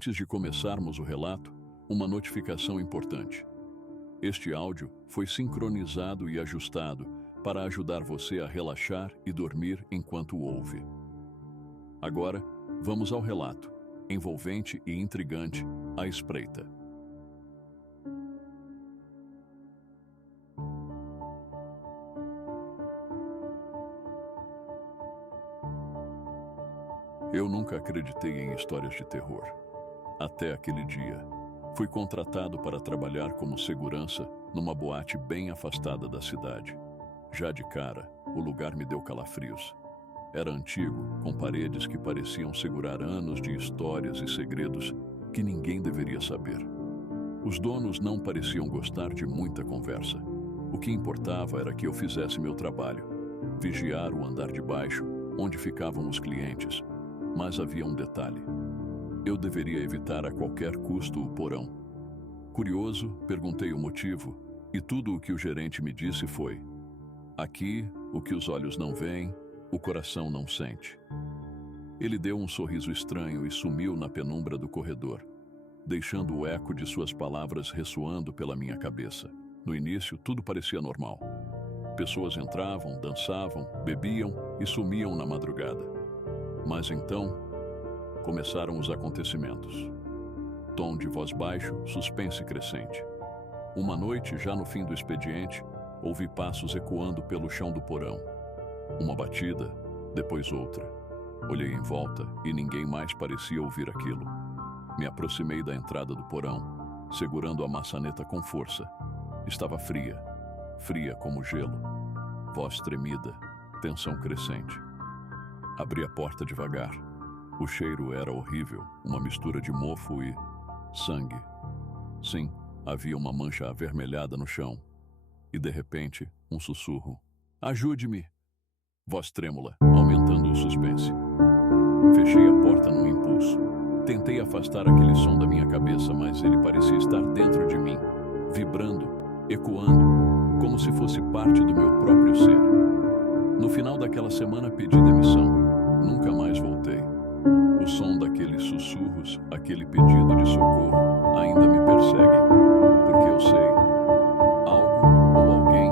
Antes de começarmos o relato, uma notificação importante. Este áudio foi sincronizado e ajustado para ajudar você a relaxar e dormir enquanto o ouve. Agora, vamos ao relato, envolvente e intrigante, à espreita. Eu nunca acreditei em histórias de terror. Até aquele dia, fui contratado para trabalhar como segurança numa boate bem afastada da cidade. Já de cara, o lugar me deu calafrios. Era antigo, com paredes que pareciam segurar anos de histórias e segredos que ninguém deveria saber. Os donos não pareciam gostar de muita conversa. O que importava era que eu fizesse meu trabalho, vigiar o andar de baixo, onde ficavam os clientes. Mas havia um detalhe. Eu deveria evitar a qualquer custo o porão. Curioso, perguntei o motivo, e tudo o que o gerente me disse foi: aqui, o que os olhos não veem, o coração não sente. Ele deu um sorriso estranho e sumiu na penumbra do corredor, deixando o eco de suas palavras ressoando pela minha cabeça. No início, tudo parecia normal. Pessoas entravam, dançavam, bebiam e sumiam na madrugada. Mas então, começaram os acontecimentos. Tom de voz baixo, suspense crescente. Uma noite, já no fim do expediente, ouvi passos ecoando pelo chão do porão. Uma batida, depois outra. Olhei em volta e ninguém mais parecia ouvir aquilo. Me aproximei da entrada do porão, segurando a maçaneta com força. Estava fria, fria como gelo. Voz tremida, tensão crescente. Abri a porta devagar. O cheiro era horrível, uma mistura de mofo e sangue. Sim, havia uma mancha avermelhada no chão. E de repente, um sussurro. Ajude-me! Voz trêmula, aumentando o suspense. Fechei a porta num impulso. Tentei afastar aquele som da minha cabeça, mas ele parecia estar dentro de mim, vibrando, ecoando, como se fosse parte do meu próprio ser. No final daquela semana pedi demissão. Nunca mais voltei. O som daqueles sussurros, aquele pedido de socorro, ainda me perseguem, porque eu sei, algo ou alguém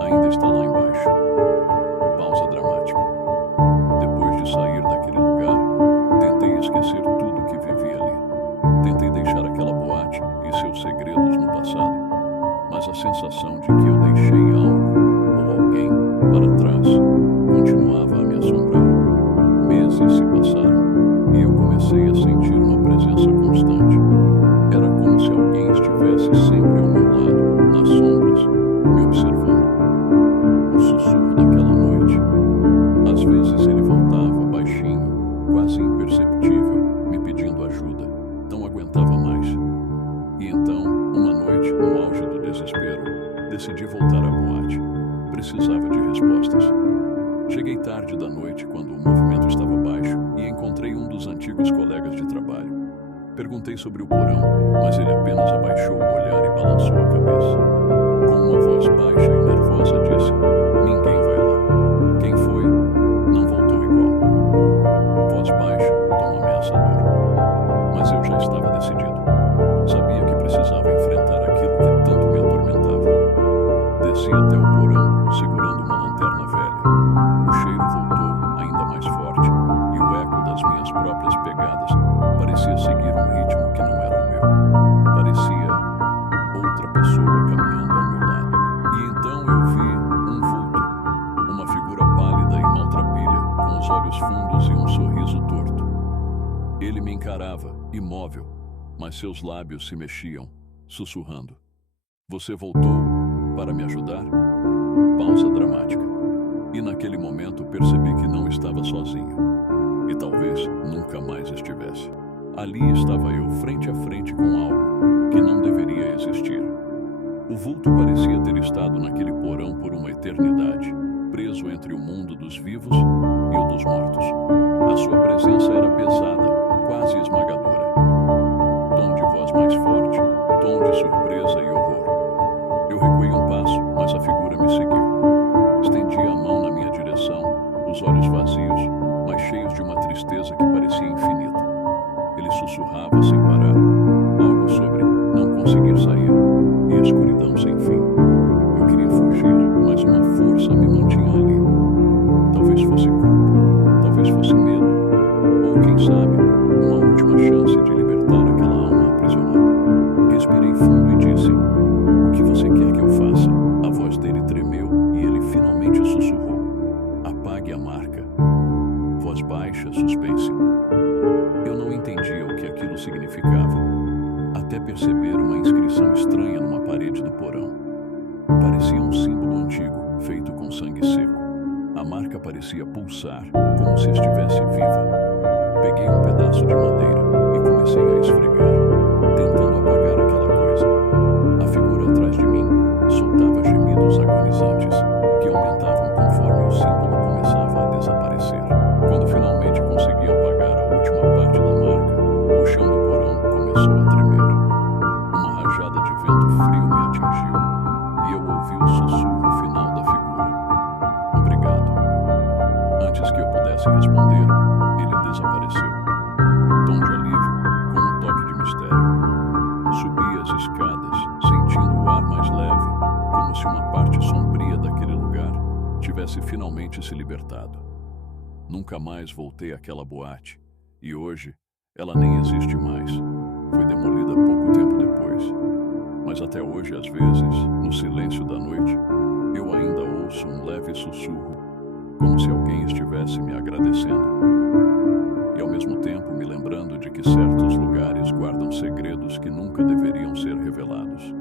ainda está lá embaixo. Pausa dramática. Depois de sair daquele lugar, tentei esquecer tudo que vivi ali. Tentei deixar aquela boate e seus segredos no passado, mas a sensação de que eu deixei algo ou alguém para trás continuava a me assombrar. Meses se passaram e eu comecei a sentir uma presença constante. Era como se alguém estivesse sempre ao meu lado, nas sombras, me observando. O sussurro daquela noite. Às vezes ele voltava baixinho, quase imperceptível, me pedindo ajuda. Não aguentava mais. E então, uma noite, no auge do desespero, decidi voltar à boate. Precisava de respostas. Cheguei tarde da noite quando o movimento estava baixo e encontrei um dos antigos colegas de trabalho. Perguntei sobre o porão, mas ele apenas abaixou o olhar e balançou a cabeça. Com uma voz baixa e nervosa disse: ninguém vai lá. Quem foi, não voltou igual. Voz baixa, tom ameaçador. Mas eu já estava decidido. Sabia que precisava enfrentar aquilo que tanto me atormentava. Desci até o porão, segurando uma lanterna velha. O cheiro voltou, ainda mais forte, e o eco das minhas próprias pegadas parecia seguir um ritmo que não era o meu. Parecia outra pessoa caminhando ao meu lado. E então eu vi um vulto, uma figura pálida e maltrapilha, com os olhos fundos e um sorriso torto. Ele me encarava, imóvel, mas seus lábios se mexiam, sussurrando. Você voltou para me ajudar? Pausa dramática. E naquele momento percebi que não estava sozinho. E talvez nunca mais estivesse. Ali estava eu, frente a frente com algo que não deveria existir. O vulto parecia ter estado naquele porão por uma eternidade, preso entre o mundo dos vivos e o dos mortos. A sua presença era pesada, quase esmagadora. Tom de voz mais forte, tom de surpresa e horror. Eu recuei um passo, mas a figura me seguiu. Estendi a mão na minha direção, os olhos vazios, mas cheios de uma tristeza que parecia infinita. Ele sussurrava sem parar. Algo sobre não conseguir sair e escuridão sem fim. Eu queria fugir, mas uma força me mantinha ali. Talvez fosse culpa, talvez fosse medo, ou quem sabe, uma última chance de libertar aquela alma aprisionada. Respirei fundo e disse: "O que você quer que eu faça?" A voz dele tremeu e ele finalmente sussurrou: "Apague a marca." Voz baixa, suspense. Eu não entendia o que aquilo significava, até perceber uma inscrição estranha numa parede do porão. Parecia um símbolo antigo, feito com sangue seco. A marca parecia pulsar, como se estivesse viva. Peguei um pedaço de madeira e comecei a esfregar, tentando apagar aquela coisa. A figura atrás de mim soltava gemidos agonizantes, que aumentavam conforme o símbolo começava a desaparecer. Quando finalmente consegui apagar a última parte da marca, o chão do porão começou a tremer. Uma rajada de vento frio me atingiu, e eu ouvi o sussurro final da figura: "Obrigado." Antes que eu pudesse responder, ele desapareceu. Tom de alívio, com um toque de mistério. Subi as escadas, sentindo o ar mais leve, como se uma parte sombria daquele lugar tivesse finalmente se libertado. Nunca mais voltei àquela boate, e hoje ela nem existe mais. Foi demolida pouco tempo depois. Mas até hoje, às vezes, no silêncio da noite, eu ainda ouço um leve sussurro, como se alguém estivesse me agradecendo. E ao mesmo tempo me lembrando de que certos lugares guardam segredos que nunca deveriam ser revelados.